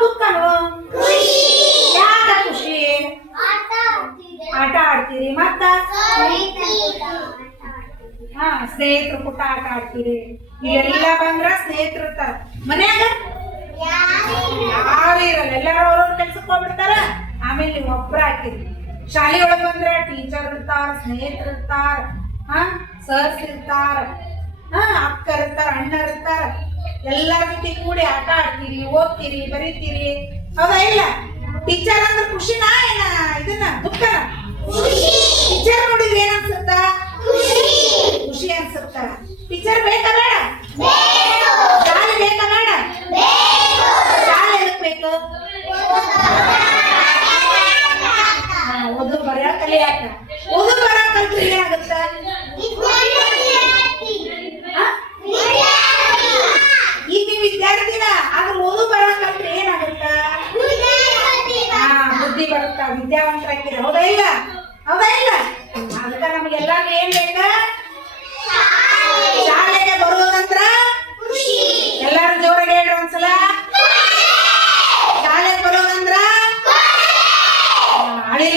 ದುಃಖನು ಯಾಕ ಖುಷಿ ಆಟ ಆಡ್ತೀರಿ ಮತ್ತ ಸ್ನೇಹಿತರು ಕೂಟ ಆಟ ಆಡ್ತೀರಿ ಇಲ್ಲೆಲ್ಲ ಬಂದ್ರ ಸ್ನೇಹಿತರು ಇರ್ತಾರ ಮನ್ಯಾಗ ಯಾರು ಇರಲ್ಲ ಎಲ್ಲಾರು ಅವ್ರವ್ರ ಕೆಲ್ಸಕ್ಕೆ ಹೋಗ್ಬಿಡ್ತಾರ ಆಮೇಲೆ ನೀವು ಒಬ್ರ ಹಾಕಿರಿ ಶಾಲೆ ಒಳಗ್ ಬಂದ್ರ ಟೀಚರ್ ಇರ್ತಾರ ಸ್ನೇಹಿತರು ಇರ್ತಾರ ಸರ್ಸ್ ಇರ್ತಾರ ಅಕ್ಕರ್ ಇರ್ತಾರ ಅಣ್ಣರ್ ಇರ್ತಾರ ಎಲ್ಲರ ಜೊತೆ ಕೂಡಿ ಆಟ ಆಡ್ತೀರಿ ಓದ್ತೀರಿ ಬರೀತೀರಿ ಹೌದಾ ಇಲ್ಲ ಟೀಚರ್ ಅಂದ್ರೆ ಖುಷಿನಾ ಏನ ಇದನ್ನ ದುಃಖನ ಟೀಚರ್ ನೋಡಿದ್ರೆ ಏನ್ ಅನ್ಸುತ್ತ ಖುಷಿ ಅನ್ಸುತ್ತ ಟೀಚರ್ ಬೇಕಾ ಬೇಡ ಶಾಲೆ ಬೇಕಾ ಬೇಡ ಶಾಲೆ ಎದಕ್ ಬೇಕು ಓದು ಬರ ಕಲಿಯಾಕ ಓದು ಬರ ಕಲ್ತ್ರೆ ಏನಾಗುತ್ತ ಈಗ ವಿದ್ಯಾರ್ಥಿನ ಆದ್ರೆ ಓದು ಬರ ಕಲ್ತ್ರೆ ಏನಾಗುತ್ತ ಬುದ್ಧಿ ಬರುತ್ತ ವಿದ್ಯಾವಂತರಾಗ್ತೀರ ಹೌದಾ ಇಲ್ಲ ಅದಕ್ಕ ನಮ್ಗೆಲ್ಲಾರು ಏನ್ ಬೇಕ